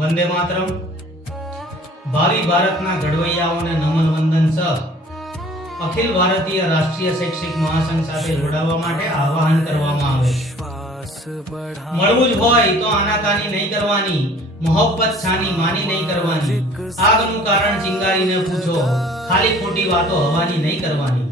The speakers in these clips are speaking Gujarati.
વંદે માતરમ। ભાવિ ભારતના ઘડવૈયાઓને નમન વંદન સ અખિલ ભારતીય રાષ્ટ્રીય શૈક્ષિક મહાસંઘ સાથે જોડાવા માટે આહ્વાન કરવામાં આવે છે। મળવું જ હોય તો આનાકાની નહીં કરવાની, મોહબ્બત છાની માની નહીં કરવાની, આગનું કારણ ચિંગારીને પૂછો, ખાલી ખોટી વાતો હવાની નહીં કરવાની।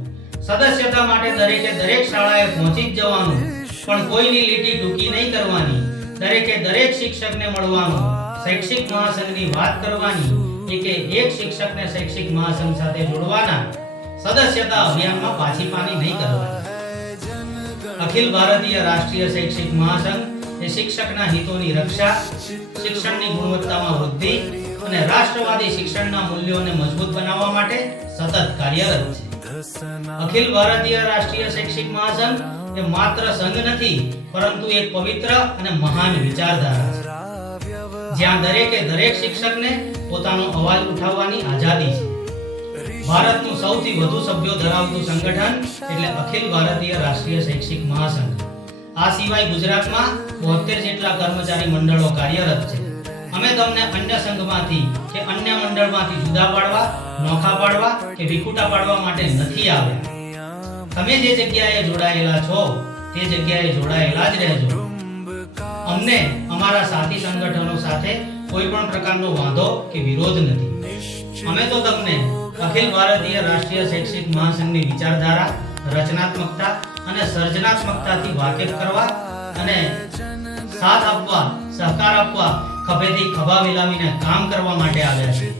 સદસ્યતા માટે દરેકે દરેક શાળાએ પહોંચી જ જવાનું, પણ કોઈની લીટી ટૂંકી નહીં કરવાની। દરેકે દરેક શિક્ષકને મળવાનું, શૈક્ષિક મહાસંઘની વાત કરવાની, એકે એક શિક્ષકને શૈક્ષિક મહાસંઘ સાથે જોડવાના, સદસ્યતા અભિયાનમાં પાછી પાની નહીં કરવાની। અખિલ ભારતીય રાષ્ટ્રીય શૈક્ષિક મહાસંઘ એ શિક્ષકના હિતોની રક્ષા, શિક્ષણની ગુણવત્તામાં વૃદ્ધિ અને રાષ્ટ્રવાદી શિક્ષણના મૂલ્યોને મજબૂત બનાવવા માટે સતત કાર્યરત છે। અખિલ ભારતીય રાષ્ટ્રીય શૈક્ષિક મહાસંઘ એ માત્ર સંઘ નથી, પરંતુ એક પવિત્ર અને મહાન વિચારધારા છે, જ્યાં દરેકે દરેક શિક્ષકને પોતાનો અવાજ ઉઠાવવાની આઝાદી છે। ભારતનું સૌથી વધુ સભ્યો ધરાવતું સંગઠન એટલે અખિલ ભારતીય રાષ્ટ્રીય શૈક્ષિક મહાસંઘ। આ સિવાય ગુજરાતમાં 72 જેટલા કર્મચારી મંડળો કાર્યરત છે। અમે તમને અન્ય સંઘમાંથી કે અન્ય મંડળમાંથી જુદા પાડવા, નોખા પાડવા કે વિખૂટા પાડવા માટે નથી આવ્યા। તમે જે જગ્યાએ જોડાયેલા છો તે જગ્યાએ જોડાયેલા જ રહેજો। અમને અમારા સાથી સંગઠનો સાથે કોઈ પણ પ્રકારનો વાંધો કે વિરોધ નથી। અમે તો તમને અખિલ ભારતીય રાષ્ટ્રીય શૈક્ષિક મહાસંઘની વિચારધારા, રચનાત્મકતા અને સર્જનાત્મકતાથી વાકેફ કરવા અને સાથ આપવા, સહકાર આપવા, ખભેથી ખભા મિલાવીને કામ કરવા માટે આવ્યા છીએ।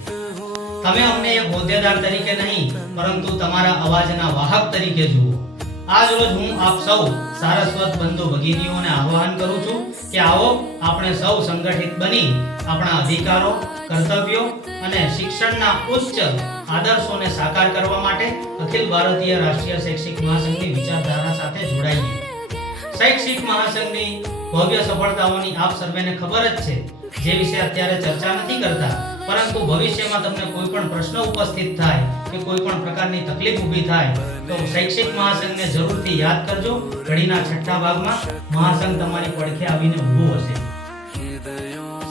તમે અમને એક હોદ્દેદાર તરીકે નહીં, પરંતુ તમારા અવાજના વાહક તરીકે જુઓ। આજ રોજ હું આપ સૌ સારસ્વત બંધુ ભગીનીઓને આહ્વાન કરું છું કે આવો આપણે સૌ સંગઠિત બની આપણા અધિકારો, કર્તવ્યો અને શિક્ષણના ઉચ્ચ આદર્શોને સાકાર કરવા માટે અખિલ ભારતીય રાષ્ટ્રીય શૈક્ષિક મહાસંઘની વિચારધારા સાથે જોડાઈએ। શૈક્ષિક મહાસંઘની ભવ્ય સફળતાઓની આપ સર્વેને ખબર જ છે, જે વિશે અત્યારે ચર્ચા નથી કરતા, પરંતુ ભવિષ્યમાં તમને કોઈ પણ પ્રશ્ન ઉપસ્થિત થાય કે કોઈ પણ પ્રકારની તકલીફ ઊભી થાય તો શૈક્ષિક મહાસંઘને જરૂરથી યાદ કરજો। ઘડીના છઠ્ઠા ભાગમાં મહાસંઘ તમારી પડખે આવીને ઊભું હશે।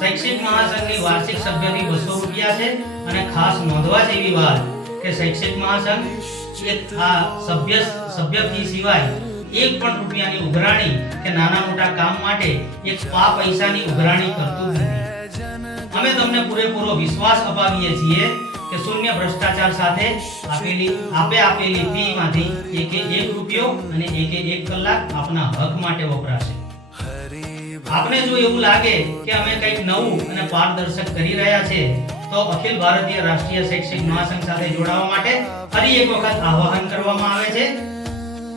શૈક્ષિક મહાસંઘની વાર્ષિક સભ્યફી 200 રૂપિયા છે અને ખાસ નોંધવા જેવી વાત કે શૈક્ષિક મહાસંઘ આ સભ્યફી સિવાય એક પણ રૂપિયાની ઉઘરાણી કે નાના મોટા કામ માટે એક પૈસાની ઉઘરાણી કરતું નથી। અમે તમને પૂરેપૂરો વિશ્વાસ અપાવીએ છીએ કે શૂન્ય ભ્રષ્ટાચાર સાથે આપેલી ફીમાંથી એકે એક રૂપિયો અને એકે એક કલાક આપના હક માટે વપરાશે। આપને જો એવું લાગે કે અમે કંઈક નવું અને પારદર્શક કરી રહ્યા છે તો અખિલ ભારતીય રાષ્ટ્રીય શૈક્ષિક મહાસંઘ સાથે જોડાવા માટે ફરી એક વખત આહ્વાન કરવામાં આવે છે।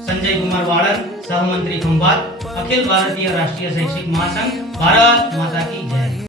સંજય કુમાર વાળન, સહમંત્રી ખંભાત, અખિલ ભારતીય રાષ્ટ્રીય શૈક્ષિક મહાસંઘ। ભારત માતા કી જય।